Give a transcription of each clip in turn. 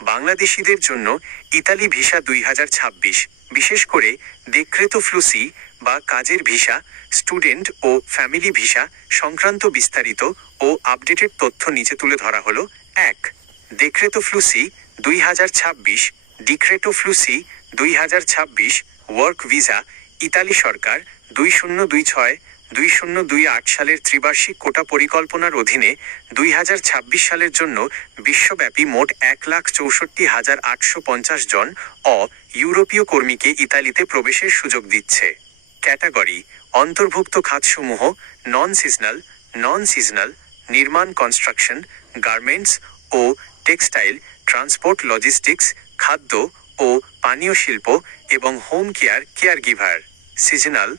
বাংলাদেশিদের জন্য Italy visa 2026, বিশেষ করে ডেক্রেতো ফ্লুসি বা কাজের ভিসা, স্টুডেন্ট ও ফ্যামিলি ভিসা সংক্রান্ত বিস্তারিত ও আপডেটেড তথ্য নিচে তুলে ধরা হলো। 1. ডেক্রেতো ফ্লুসি 2026, ডিক্রেটো ফ্লুসি 2026 ওয়ার্ক ভিসা। ইতালি সরকার 2026-2028 সালের ত্রিবার্ষিক কোটা পরিকল্পনার অধীনে 2026 সালের জন্য বিশ্বব্যাপী মোট 1,64,850 জন ইউরোপীয় কর্মীকে ইতালিতে প্রবেশের সুযোগ দিচ্ছে। ক্যাটাগরি অন্তর্ভুক্ত খাতসমূহ: নন সিজনাল, নির্মাণ, কনস্ট্রাকশন, গার্মেন্টস ও টেক্সটাইল, ট্রান্সপোর্ট, লজিস্টিক্স, খাদ্য ও পানীয় শিল্প এবং হোম কেয়ার গিভার। সিজনাল,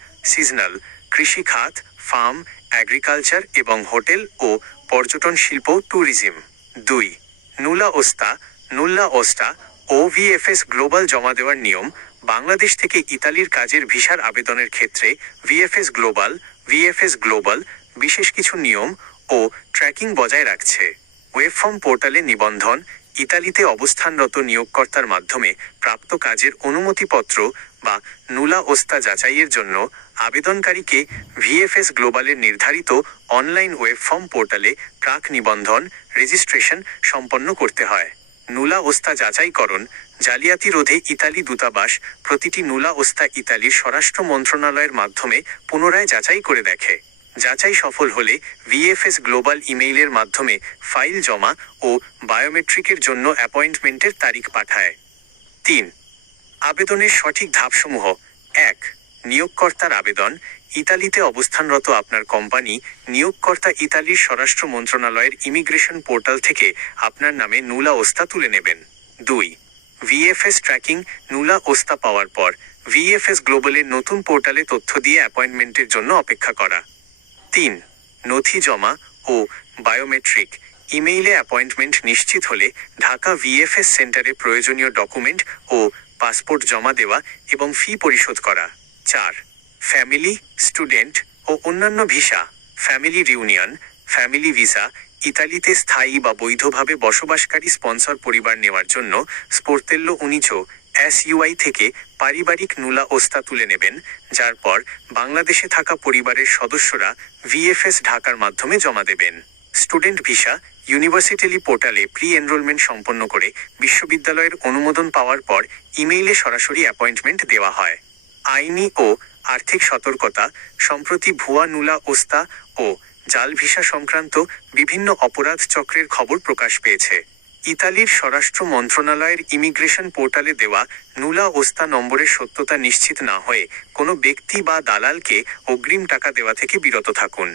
কৃষি খাত, ফার্ম, অ্যাগ্রিকালচার এবং হোটেল ও পর্যটন শিল্প, ট্যুরিজম। 2. নুল্লা ওস্টা ও ভিএফএস গ্লোবাল জমা দেওয়ার নিয়ম: বাংলাদেশ থেকে ইতালির কাজের ভিসার আবেদনের ক্ষেত্রে ভিএফএস গ্লোবাল বিশেষ কিছু নিয়ম ও ট্র্যাকিং বজায় রাখছে। ওয়েবফর্ম পোর্টালে নিবন্ধন: ইতালিতে অবস্থানরত নিয়োগকর্তার মাধ্যমে প্রাপ্ত কাজের অনুমতিপত্র বা নুলা ওস্তা যাচাইয়ের জন্য আবেদনকারীকে ভিএফএস গ্লোবালের নির্ধারিত অনলাইন ওয়েবফর্ম পোর্টালে প্রাক নিবন্ধন রেজিস্ট্রেশন সম্পন্ন করতে হয়। নুলা ওস্তা যাচাইকরণ: জালিয়াতি রোধে ইতালি দূতাবাস প্রতিটি নুলা ওস্তা ইতালির স্বরাষ্ট্র মন্ত্রণালয়ের মাধ্যমে পুনরায় যাচাই করে দেখে। যাচাই সফল হলে ভিএফএস গ্লোবাল ইমেইলের মাধ্যমে ফাইল জমা ও বায়োমেট্রিকের জন্য অ্যাপয়েন্টমেন্টের তারিখ পাঠায়। 3. আবেদনের সঠিক ধাপসমূহ: 1. নিয়োগকর্তার আবেদন: ইতালিতে অবস্থানরত আপনার কোম্পানি নিয়োগকর্তা ইতালির স্বরাষ্ট্র মন্ত্রণালয়ের ইমিগ্রেশন পোর্টাল থেকে আপনার নামে নুলা ওস্তা তুলে নেবেন। 2. ভিএফএস ট্র্যাকিং: নুলা ওস্তা পাওয়ার পর ভিএফএস গ্লোবালের নতুন পোর্টালে তথ্য দিয়ে অ্যাপয়েন্টমেন্টের জন্য অপেক্ষা করা। 3. নথি জমা ও বায়োমেট্রিক: ইমেইলে অ্যাপয়েন্টমেন্ট নিশ্চিত হলে ঢাকা ভিএফএস সেন্টারে প্রয়োজনীয় ডকুমেন্ট ও পাসপোর্ট জমা দেওয়া এবং ফি পরিশোধ করা। 4. ফ্যামিলি, স্টুডেন্ট ও অন্যান্য visa: family reunion, family visa: ইতালিতে স্থায়ী বা বৈধভাবে বসবাসকারী স্পন্সর পরিবার নেওয়ার জন্য স্পোর্তেল্লো উনিচো SUI থেকে পারিবারিক নুলা ওস্তা তুলে নেবেন, যার পর বাংলাদেশে থাকা পরিবারের সদস্যরা ভিএফএস ঢাকার মাধ্যমে জমা দেবেন। স্টুডেন্ট ভিসা: ইউনিভার্সিটি পোর্টালে প্রি এনরোলমেন্ট সম্পন্ন করে বিশ্ববিদ্যালয়ের অনুমোদন পাওয়ার পর ইমেইলে সরাসরি অ্যাপয়েন্টমেন্ট দেওয়া হয়। আইনি ও আর্থিক সতর্কতা: সম্প্রতি ভুয়া নুলা ওস্তা ও জাল ভিসা সংক্রান্ত বিভিন্ন অপরাধ চক্রের খবর প্রকাশ পেয়েছে। ইতালির স্বরাষ্ট্র মন্ত্রণালয়ের ইমিগ্রেশন পোর্টালে দেওয়া নুলা ওস্তা নম্বরের সত্যতা নিশ্চিত না হয়ে কোনো ব্যক্তি বা দালালকে অগ্রিম টাকা দেওয়া থেকে বিরত থাকুন।